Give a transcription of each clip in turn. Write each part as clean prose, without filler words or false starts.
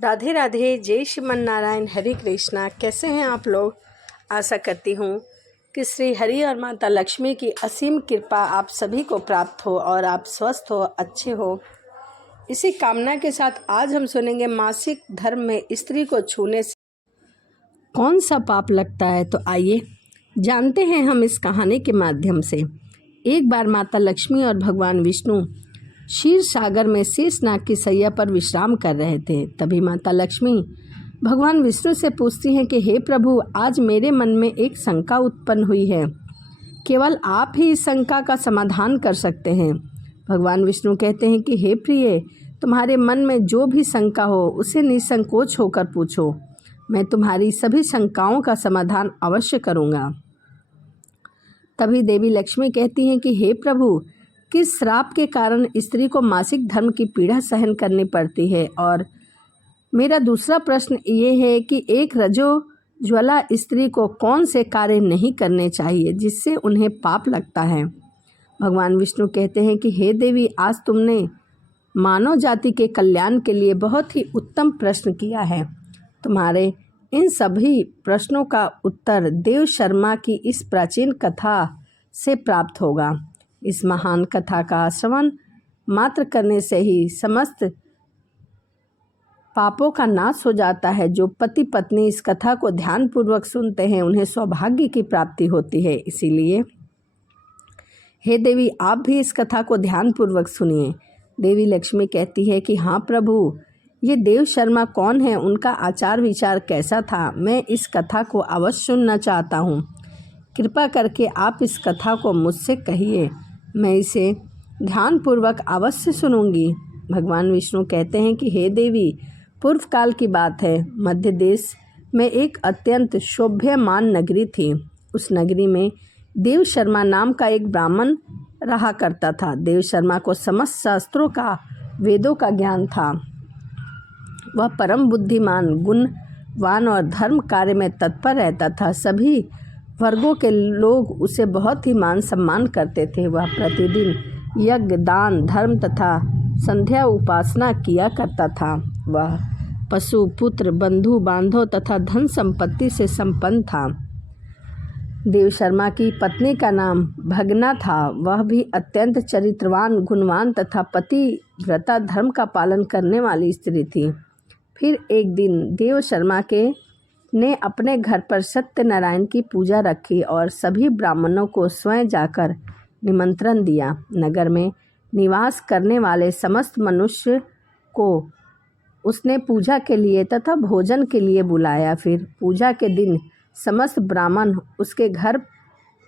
राधे राधे, जय श्रीमन नारायण, हरे कृष्णा। कैसे हैं आप लोग? आशा करती हूँ कि श्री हरि और माता लक्ष्मी की असीम कृपा आप सभी को प्राप्त हो और आप स्वस्थ हो, अच्छे हो। इसी कामना के साथ आज हम सुनेंगे मासिक धर्म में स्त्री को छूने से कौन सा पाप लगता है। तो आइए जानते हैं हम इस कहानी के माध्यम से। एक बार माता लक्ष्मी और भगवान विष्णु क्षीर सागर में शेषनाग की सैया पर विश्राम कर रहे थे। तभी माता लक्ष्मी भगवान विष्णु से पूछती हैं कि हे प्रभु, आज मेरे मन में एक शंका उत्पन्न हुई है, केवल आप ही इस शंका का समाधान कर सकते हैं। भगवान विष्णु कहते हैं कि हे प्रिय, तुम्हारे मन में जो भी शंका हो उसे निसंकोच होकर पूछो, मैं तुम्हारी सभी शंकाओं का समाधान अवश्य करूँगा। तभी देवी लक्ष्मी कहती हैं कि हे प्रभु, किस श्राप के कारण स्त्री को मासिक धर्म की पीड़ा सहन करनी पड़ती है। और मेरा दूसरा प्रश्न ये है कि एक रजोज्वला स्त्री को कौन से कार्य नहीं करने चाहिए जिससे उन्हें पाप लगता है। भगवान विष्णु कहते हैं कि हे देवी, आज तुमने मानव जाति के कल्याण के लिए बहुत ही उत्तम प्रश्न किया है। तुम्हारे इन सभी प्रश्नों का उत्तर देव शर्मा की इस प्राचीन कथा से प्राप्त होगा। इस महान कथा का श्रवण मात्र करने से ही समस्त पापों का नाश हो जाता है। जो पति पत्नी इस कथा को ध्यानपूर्वक सुनते हैं उन्हें सौभाग्य की प्राप्ति होती है। इसीलिए हे देवी, आप भी इस कथा को ध्यानपूर्वक सुनिए। देवी लक्ष्मी कहती है कि हाँ प्रभु, ये देव शर्मा कौन है, उनका आचार विचार कैसा था, मैं इस कथा को अवश्य सुनना चाहता हूँ। कृपा करके आप इस कथा को मुझसे कहिए, मैं इसे ध्यानपूर्वक अवश्य सुनूंगी। भगवान विष्णु कहते हैं कि हे देवी, पूर्व काल की बात है। मध्य देश में एक अत्यंत शोभ्यमान नगरी थी। उस नगरी में देव शर्मा नाम का एक ब्राह्मण रहा करता था। देव शर्मा को समस्त शास्त्रों का, वेदों का ज्ञान था। वह परम बुद्धिमान, गुणवान और धर्म कार्य में तत्पर रहता था। सभी वर्गों के लोग उसे बहुत ही मान सम्मान करते थे। वह प्रतिदिन यज्ञ, दान, धर्म तथा संध्या उपासना किया करता था। वह पशु, पुत्र, बंधु बांधव तथा धन संपत्ति से संपन्न था। देव शर्मा की पत्नी का नाम भगना था। वह भी अत्यंत चरित्रवान, गुणवान तथा पतिव्रता, धर्म का पालन करने वाली स्त्री थी। फिर एक दिन देव शर्मा ने अपने घर पर सत्यनारायण की पूजा रखी और सभी ब्राह्मणों को स्वयं जाकर निमंत्रण दिया। नगर में निवास करने वाले समस्त मनुष्य को उसने पूजा के लिए तथा भोजन के लिए बुलाया। फिर पूजा के दिन समस्त ब्राह्मण उसके घर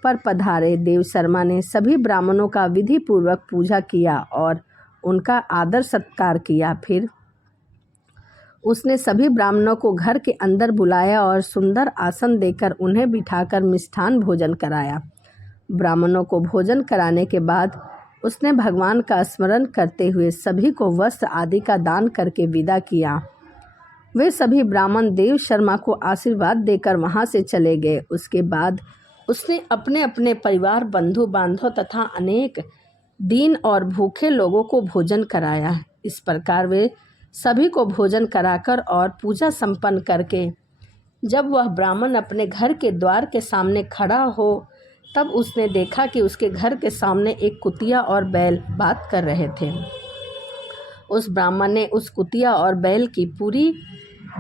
पर पधारे। देव शर्मा ने सभी ब्राह्मणों का विधि पूर्वक पूजा किया और उनका आदर सत्कार किया। फिर उसने सभी ब्राह्मणों को घर के अंदर बुलाया और सुंदर आसन देकर उन्हें बिठाकर मिष्ठान भोजन कराया। ब्राह्मणों को भोजन कराने के बाद उसने भगवान का स्मरण करते हुए सभी को वस्त्र आदि का दान करके विदा किया। वे सभी ब्राह्मण देव शर्मा को आशीर्वाद देकर वहां से चले गए। उसके बाद उसने अपने अपने परिवार, बंधु बांधव तथा अनेक दीन और भूखे लोगों को भोजन कराया। इस प्रकार वे सभी को भोजन कराकर और पूजा संपन्न करके जब वह ब्राह्मण अपने घर के द्वार के सामने खड़ा हो, तब उसने देखा कि उसके घर के सामने एक कुतिया और बैल बात कर रहे थे। उस ब्राह्मण ने उस कुतिया और बैल की पूरी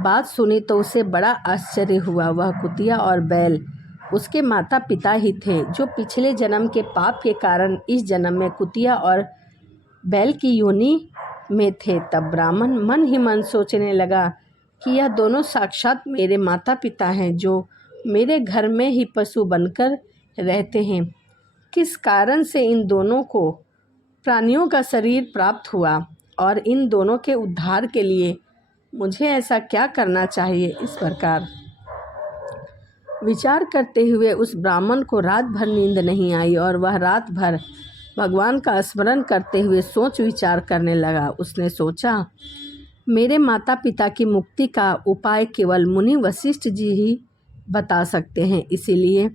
बात सुनी तो उसे बड़ा आश्चर्य हुआ। वह कुतिया और बैल उसके माता पिता ही थे, जो पिछले जन्म के पाप के कारण इस जन्म में कुतिया और बैल की योनि में थे। तब ब्राह्मण मन ही मन सोचने लगा कि यह दोनों साक्षात मेरे माता पिता हैं, जो मेरे घर में ही पशु बनकर रहते हैं। किस कारण से इन दोनों को प्राणियों का शरीर प्राप्त हुआ और इन दोनों के उद्धार के लिए मुझे ऐसा क्या करना चाहिए। इस प्रकार विचार करते हुए उस ब्राह्मण को रात भर नींद नहीं आई और वह रात भर भगवान का स्मरण करते हुए सोच विचार करने लगा। उसने सोचा, मेरे माता पिता की मुक्ति का उपाय केवल मुनि वशिष्ठ जी ही बता सकते हैं। इसीलिए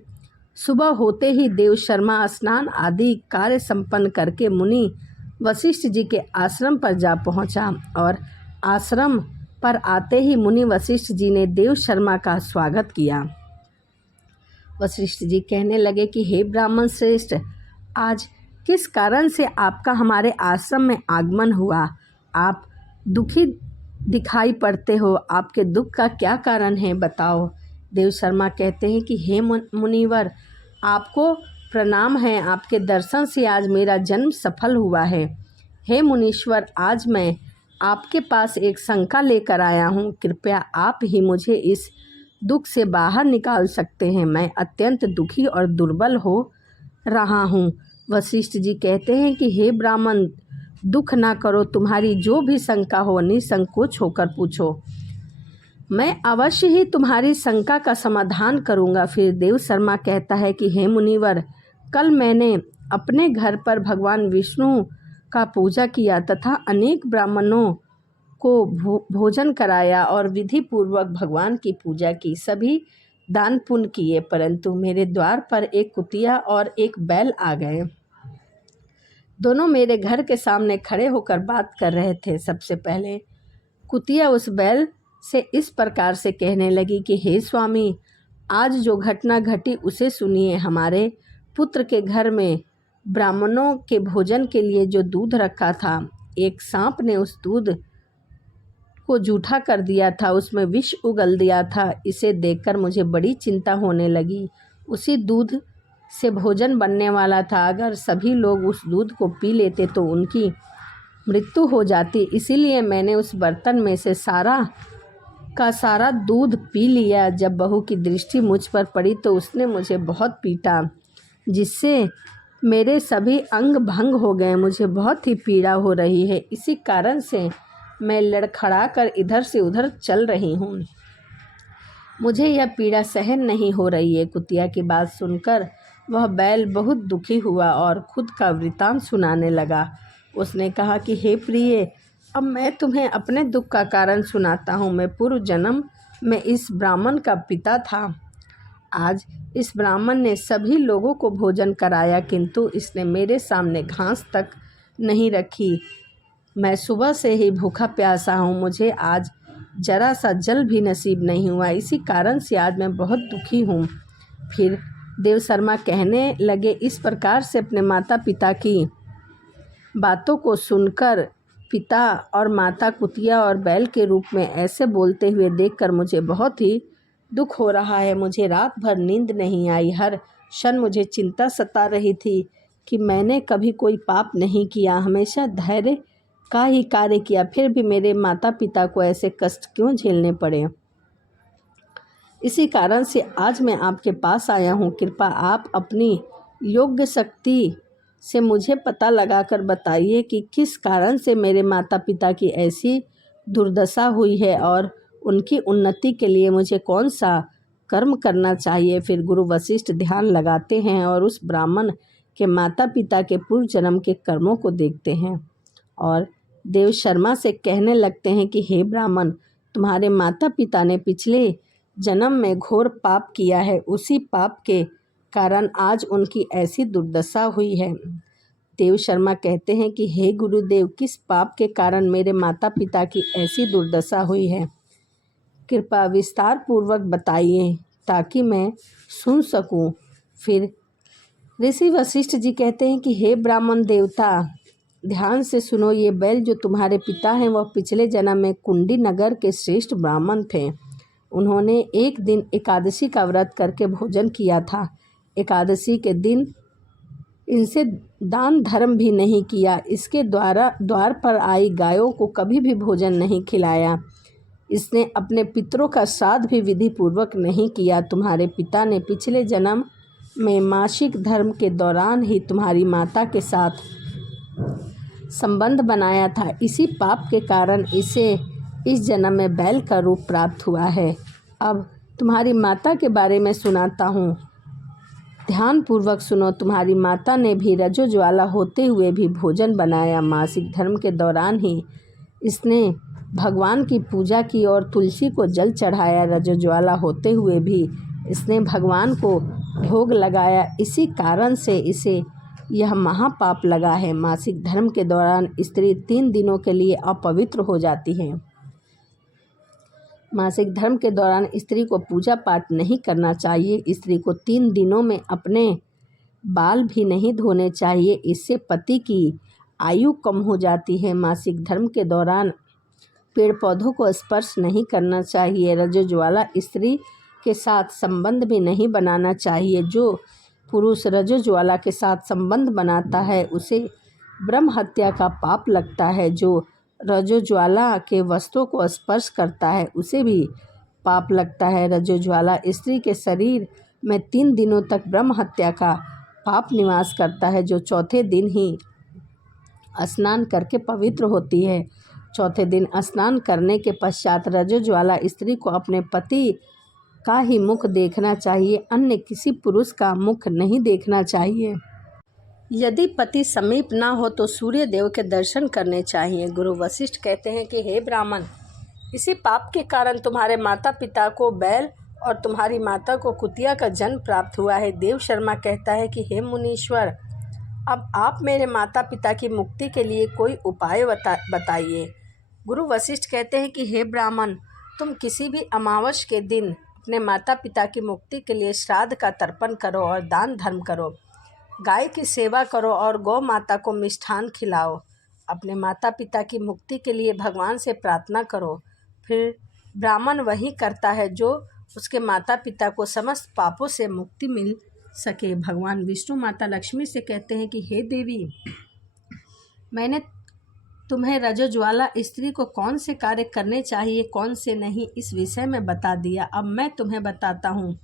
सुबह होते ही देव शर्मा स्नान आदि कार्य संपन्न करके मुनि वशिष्ठ जी के आश्रम पर जा पहुंचा और आश्रम पर आते ही मुनि वशिष्ठ जी ने देव शर्मा का स्वागत किया। वशिष्ठ जी कहने लगे कि हे ब्राह्मण श्रेष्ठ, आज किस कारण से आपका हमारे आश्रम में आगमन हुआ? आप दुखी दिखाई पड़ते हो, आपके दुख का क्या कारण है, बताओ। देव शर्मा कहते हैं कि हे मुनिवर, आपको प्रणाम है, आपके दर्शन से आज मेरा जन्म सफल हुआ है। हे मुनीश्वर, आज मैं आपके पास एक शंका लेकर आया हूँ, कृपया आप ही मुझे इस दुख से बाहर निकाल सकते हैं। मैं अत्यंत दुखी और दुर्बल हो रहा हूँ। वशिष्ठ जी कहते हैं कि हे ब्राह्मण, दुख ना करो, तुम्हारी जो भी शंका हो निसंकोच होकर पूछो, मैं अवश्य ही तुम्हारी शंका का समाधान करूँगा। फिर देव शर्मा कहता है कि हे मुनिवर, कल मैंने अपने घर पर भगवान विष्णु का पूजा किया तथा अनेक ब्राह्मणों को भोजन कराया और विधि पूर्वक भगवान की पूजा की, सभी दान पुण्य किए, परंतु मेरे द्वार पर एक कुतिया और एक बैल आ गए। दोनों मेरे घर के सामने खड़े होकर बात कर रहे थे। सबसे पहले कुतिया उस बैल से इस प्रकार से कहने लगी कि हे स्वामी, आज जो घटना घटी उसे सुनिए। हमारे पुत्र के घर में ब्राह्मणों के भोजन के लिए जो दूध रखा था, एक सांप ने उस दूध को जूठा कर दिया था, उसमें विष उगल दिया था। इसे देखकर मुझे बड़ी चिंता होने लगी। उसी दूध से भोजन बनने वाला था, अगर सभी लोग उस दूध को पी लेते तो उनकी मृत्यु हो जाती। इसीलिए मैंने उस बर्तन में से सारा का सारा दूध पी लिया। जब बहू की दृष्टि मुझ पर पड़ी तो उसने मुझे बहुत पीटा, जिससे मेरे सभी अंग भंग हो गए। मुझे बहुत ही पीड़ा हो रही है, इसी कारण से मैं लड़खड़ा कर इधर से उधर चल रही हूँ। मुझे यह पीड़ा सहन नहीं हो रही है। कुतिया की बात सुनकर वह बैल बहुत दुखी हुआ और खुद का वृतांत सुनाने लगा। उसने कहा कि हे प्रिय, अब मैं तुम्हें अपने दुख का कारण सुनाता हूँ। मैं पूर्व जन्म में इस ब्राह्मण का पिता था। आज इस ब्राह्मण ने सभी लोगों को भोजन कराया, किंतु इसने मेरे सामने घास तक नहीं रखी। मैं सुबह से ही भूखा प्यासा हूँ, मुझे आज जरा सा जल भी नसीब नहीं हुआ। इसी कारण से आज मैं बहुत दुखी हूँ। फिर देव शर्मा कहने लगे, इस प्रकार से अपने माता पिता की बातों को सुनकर पिता और माता कुतिया और बैल के रूप में ऐसे बोलते हुए देखकर मुझे बहुत ही दुख हो रहा है। मुझे रात भर नींद नहीं आई। हर क्षण मुझे चिंता सता रही थी कि मैंने कभी कोई पाप नहीं किया, हमेशा धैर्य का ही कार्य किया, फिर भी मेरे माता पिता को ऐसे कष्ट क्यों झेलने पड़े। इसी कारण से आज मैं आपके पास आया हूँ। कृपया आप अपनी योग्य शक्ति से मुझे पता लगाकर बताइए कि किस कारण से मेरे माता पिता की ऐसी दुर्दशा हुई है और उनकी उन्नति के लिए मुझे कौन सा कर्म करना चाहिए। फिर गुरु वशिष्ठ ध्यान लगाते हैं और उस ब्राह्मण के माता पिता के पूर्व जन्म के कर्मों को देखते हैं और देव शर्मा से कहने लगते हैं कि हे ब्राह्मण, तुम्हारे माता पिता ने पिछले जन्म में घोर पाप किया है, उसी पाप के कारण आज उनकी ऐसी दुर्दशा हुई है। देव शर्मा कहते हैं कि हे गुरुदेव, किस पाप के कारण मेरे माता पिता की ऐसी दुर्दशा हुई है, कृपया विस्तार पूर्वक बताइए ताकि मैं सुन सकूं। फिर ऋषि वशिष्ठ जी कहते हैं कि हे ब्राह्मण देवता, ध्यान से सुनो। ये बैल जो तुम्हारे पिता हैं वह पिछले जन्म में कुंडी नगर के श्रेष्ठ ब्राह्मण थे। उन्होंने एक दिन एकादशी का व्रत करके भोजन किया था। एकादशी के दिन इनसे दान धर्म भी नहीं किया। इसके द्वार पर आई गायों को कभी भी भोजन नहीं खिलाया। इसने अपने पितरों का श्राद्ध भी विधि पूर्वक नहीं किया। तुम्हारे पिता ने पिछले जन्म में मासिक धर्म के दौरान ही तुम्हारी माता के साथ संबंध बनाया था। इसी पाप के कारण इसे इस जन्म में बैल का रूप प्राप्त हुआ है। अब तुम्हारी माता के बारे में सुनाता हूँ, ध्यान पूर्वक सुनो। तुम्हारी माता ने भी रजोज्वाला होते हुए भी भोजन बनाया। मासिक धर्म के दौरान ही इसने भगवान की पूजा की और तुलसी को जल चढ़ाया। रजोज्वाला होते हुए भी इसने भगवान को भोग लगाया। इसी कारण से इसे यह महापाप लगा है। मासिक धर्म के दौरान स्त्री 3 दिनों के लिए अपवित्र हो जाती है। मासिक धर्म के दौरान स्त्री को पूजा पाठ नहीं करना चाहिए। स्त्री को 3 दिनों में अपने बाल भी नहीं धोने चाहिए, इससे पति की आयु कम हो जाती है। मासिक धर्म के दौरान पेड़ पौधों को स्पर्श नहीं करना चाहिए। रजोज्वाला स्त्री के साथ संबंध भी नहीं बनाना चाहिए। जो पुरुष रजोज्वाला के साथ संबंध बनाता है उसे ब्रह्म हत्या का पाप लगता है। जो रजोज्वाला के वस्त्रों को स्पर्श करता है उसे भी पाप लगता है। रजोज्वाला स्त्री के शरीर में 3 दिनों तक ब्रह्म हत्या का पाप निवास करता है, जो चौथे दिन ही स्नान करके पवित्र होती है। चौथे दिन स्नान करने के पश्चात रजोज्वाला स्त्री को अपने पति का ही मुख देखना चाहिए, अन्य किसी पुरुष का मुख नहीं देखना चाहिए। यदि पति समीप ना हो तो सूर्य देव के दर्शन करने चाहिए। गुरु वशिष्ठ कहते हैं कि हे ब्राह्मण, इसी पाप के कारण तुम्हारे माता पिता को बैल और तुम्हारी माता को कुतिया का जन्म प्राप्त हुआ है। देव शर्मा कहता है कि हे मुनीश्वर, अब आप मेरे माता पिता की मुक्ति के लिए कोई उपाय बताइए। गुरु वशिष्ठ कहते हैं कि हे ब्राह्मण, तुम किसी भी अमावस के दिन अपने माता पिता की मुक्ति के लिए श्राद्ध का तर्पण करो और दान धर्म करो, गाय की सेवा करो और गौ माता को मिष्ठान खिलाओ। अपने माता पिता की मुक्ति के लिए भगवान से प्रार्थना करो। फिर ब्राह्मण वही करता है जो उसके माता पिता को समस्त पापों से मुक्ति मिल सके। भगवान विष्णु माता लक्ष्मी से कहते हैं कि हे देवी, मैंने तुम्हें रजोज्वाला स्त्री को कौन से कार्य करने चाहिए कौन से नहीं इस विषय में बता दिया। अब मैं तुम्हें बताता हूँ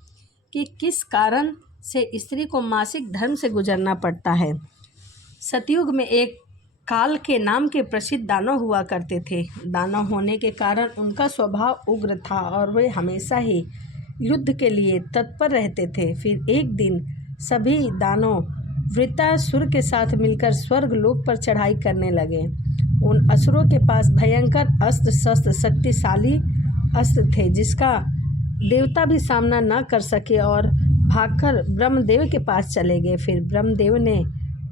कि किस कारण से स्त्री को मासिक धर्म से गुजरना पड़ता है। सतयुग में एक काल के नाम के प्रसिद्ध दानव हुआ करते थे। दानव होने के कारण उनका स्वभाव उग्र था और वे हमेशा ही युद्ध के लिए तत्पर रहते थे। फिर एक दिन सभी दानव वृत्रासुर के साथ मिलकर स्वर्ग लोक पर चढ़ाई करने लगे। उन असुरों के पास भयंकर अस्त्र शस्त्र शक्तिशाली अस्त्र थे जिसका देवता भी सामना न कर सके और भागकर ब्रह्मदेव के पास चले गए। फिर ब्रह्मदेव ने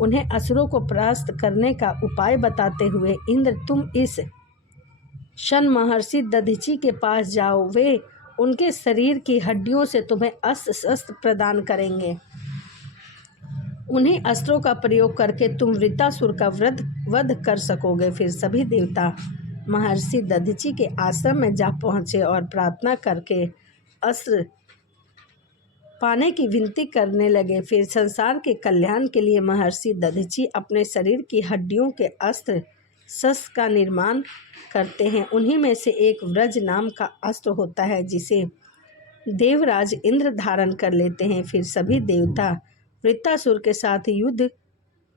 उन्हें असुरों को परास्त करने का उपाय बताते हुए, इंद्र तुम इस क्षण महर्षि दधीचि के पास जाओ, वे उनके शरीर की हड्डियों से तुम्हें अस्त्र शस्त्र प्रदान करेंगे। उन्हीं अस्त्रों का प्रयोग करके तुम वृत्रासुर का वध कर सकोगे। फिर सभी देवता महर्षि दधीचि के आश्रम में जा पहुँचे और प्रार्थना करके अस्त्र पाने की विनती करने लगे। फिर संसार के कल्याण के लिए महर्षि दधीचि अपने शरीर की हड्डियों के अस्त्र शस्त्र का निर्माण करते हैं। उन्हीं में से एक व्रज नाम का अस्त्र होता है जिसे देवराज इंद्र धारण कर लेते हैं। फिर सभी देवता वृत्रासुर के साथ युद्ध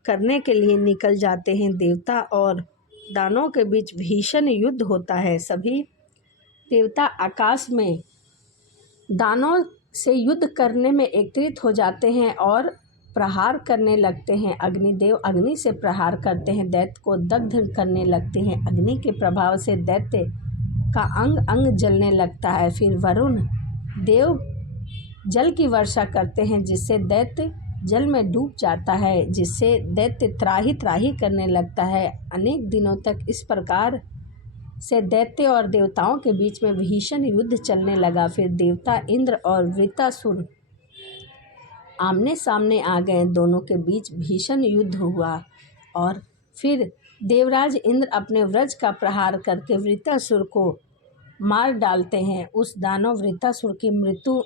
करने के लिए निकल जाते हैं। देवता और दानवों के बीच भीषण युद्ध होता है। सभी देवता आकाश में दानवों से युद्ध करने में एकत्रित हो जाते हैं और प्रहार करने लगते हैं। अग्निदेव अग्नि से प्रहार करते हैं, दैत्य को दग्ध करने लगते हैं। अग्नि के प्रभाव से दैत्य का अंग अंग जलने लगता है। फिर वरुण देव जल की वर्षा करते हैं जिससे दैत्य जल में डूब जाता है, जिससे दैत्य त्राही त्राही करने लगता है। अनेक दिनों तक इस प्रकार से दैत्य और देवताओं के बीच में भीषण युद्ध चलने लगा। फिर देवता इंद्र और वृत्रासुर आमने सामने आ गए। दोनों के बीच भीषण युद्ध हुआ और फिर देवराज इंद्र अपने वज्र का प्रहार करके वृत्रासुर को मार डालते हैं। उस दानव वृत्रासुर की मृत्यु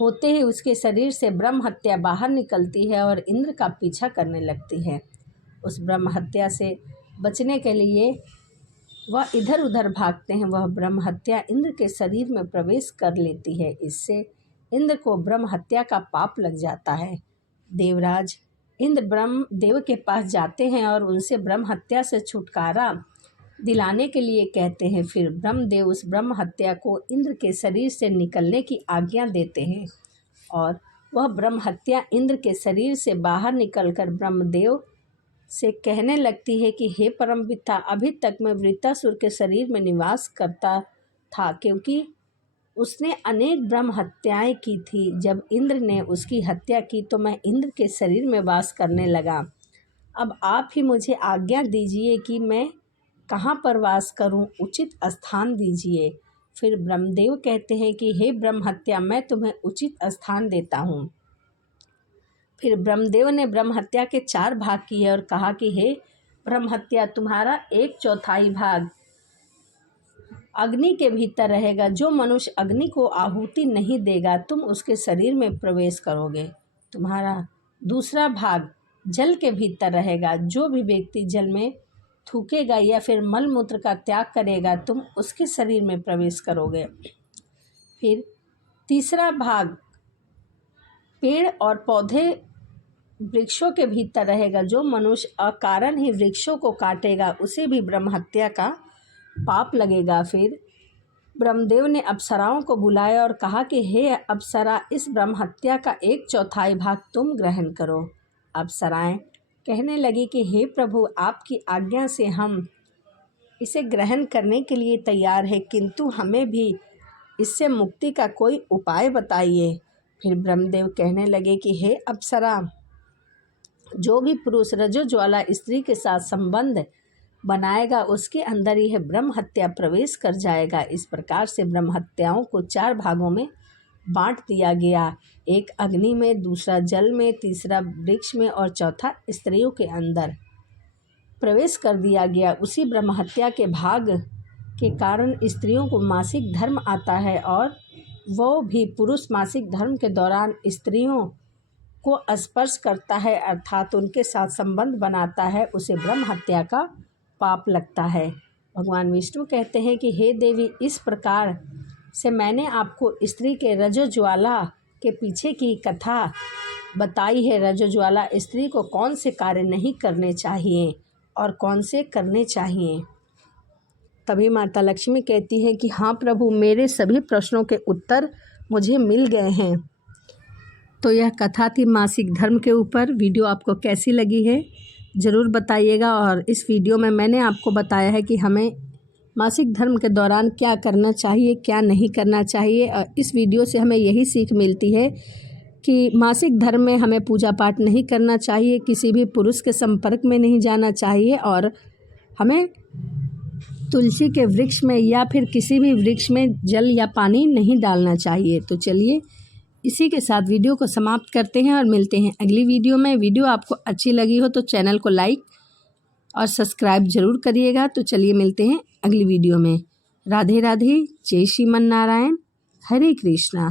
होते ही उसके शरीर से ब्रह्म हत्या बाहर निकलती है और इंद्र का पीछा करने लगती है। उस ब्रह्म हत्या से बचने के लिए वह इधर उधर भागते हैं। वह ब्रह्म हत्या इंद्र के शरीर में प्रवेश कर लेती है। इससे इंद्र को ब्रह्म हत्या का पाप लग जाता है। देवराज इंद्र ब्रह्म देव के पास जाते हैं और उनसे ब्रह्म हत्या से छुटकारा दिलाने के लिए कहते हैं। फिर ब्रह्मदेव उस ब्रह्म हत्या को इंद्र के शरीर से निकलने की आज्ञा देते हैं और वह ब्रह्म हत्या इंद्र के शरीर से बाहर निकलकर ब्रह्मदेव से कहने लगती है कि हे परमपिता, अभी तक मैं वृत्रासुर के शरीर में निवास करता था क्योंकि उसने अनेक ब्रह्म हत्याएं की थी। जब इंद्र ने उसकी हत्या की तो मैं इंद्र के शरीर में वास करने लगा। अब आप ही मुझे आज्ञा दीजिए कि मैं कहाँ पर वास करूं, उचित स्थान दीजिए। फिर ब्रह्मदेव कहते हैं कि हे ब्रह्महत्या, मैं तुम्हें उचित स्थान देता हूँ। फिर ब्रह्मदेव ने ब्रह्महत्या के 4 भाग किए और कहा कि हे ब्रह्महत्या, तुम्हारा 1/4 भाग अग्नि के भीतर रहेगा। जो मनुष्य अग्नि को आहुति नहीं देगा, तुम उसके शरीर में प्रवेश करोगे। तुम्हारा 2 भाग जल के भीतर रहेगा। जो भी व्यक्ति जल में थूकेगा या फिर मल मूत्र का त्याग करेगा, तुम उसके शरीर में प्रवेश करोगे। फिर 3 भाग पेड़ और पौधे वृक्षों के भीतर रहेगा। जो मनुष्य अकारण ही वृक्षों को काटेगा, उसे भी ब्रह्महत्या का पाप लगेगा। फिर ब्रह्मदेव ने अप्सराओं को बुलाया और कहा कि हे अप्सरा, इस ब्रह्महत्या का 1/4 भाग तुम ग्रहण करो। अप्सराएं कहने लगी कि हे प्रभु, आपकी आज्ञा से हम इसे ग्रहण करने के लिए तैयार है, किंतु हमें भी इससे मुक्ति का कोई उपाय बताइए। फिर ब्रह्मदेव कहने लगे कि हे अप्सरा, जो भी पुरुष रजोज्वाला स्त्री के साथ संबंध बनाएगा, उसके अंदर यह ब्रह्महत्या प्रवेश कर जाएगा। इस प्रकार से ब्रह्महत्याओं को 4 भागों में बांट दिया गया। एक अग्नि में, दूसरा जल में, तीसरा वृक्ष में और चौथा स्त्रियों के अंदर प्रवेश कर दिया गया। उसी ब्रह्महत्या के भाग के कारण स्त्रियों को मासिक धर्म आता है और वो भी पुरुष मासिक धर्म के दौरान स्त्रियों को स्पर्श करता है, अर्थात उनके साथ संबंध बनाता है, उसे ब्रह्महत्या का पाप लगता है। भगवान विष्णु कहते हैं कि हे देवी, इस प्रकार से मैंने आपको स्त्री के रजोज्वाला के पीछे की कथा बताई है। रजोज्वाला स्त्री को कौन से कार्य नहीं करने चाहिए और कौन से करने चाहिए। तभी माता लक्ष्मी कहती है कि हाँ प्रभु, मेरे सभी प्रश्नों के उत्तर मुझे मिल गए हैं। तो यह कथा थी मासिक धर्म के ऊपर। वीडियो आपको कैसी लगी है ज़रूर बताइएगा। और इस वीडियो में मैंने आपको बताया है कि हमें मासिक धर्म के दौरान क्या करना चाहिए, क्या नहीं करना चाहिए। और इस वीडियो से हमें यही सीख मिलती है कि मासिक धर्म में हमें पूजा पाठ नहीं करना चाहिए, किसी भी पुरुष के संपर्क में नहीं जाना चाहिए और हमें तुलसी के वृक्ष में या फिर किसी भी वृक्ष में जल या पानी नहीं डालना चाहिए। तो चलिए इसी के साथ वीडियो को समाप्त करते हैं और मिलते हैं अगली वीडियो में। वीडियो आपको अच्छी लगी हो तो चैनल को लाइक और सब्सक्राइब ज़रूर करिएगा। तो चलिए मिलते हैं अगली वीडियो में। राधे राधे, जय श्रीमन नारायण, हरे कृष्णा।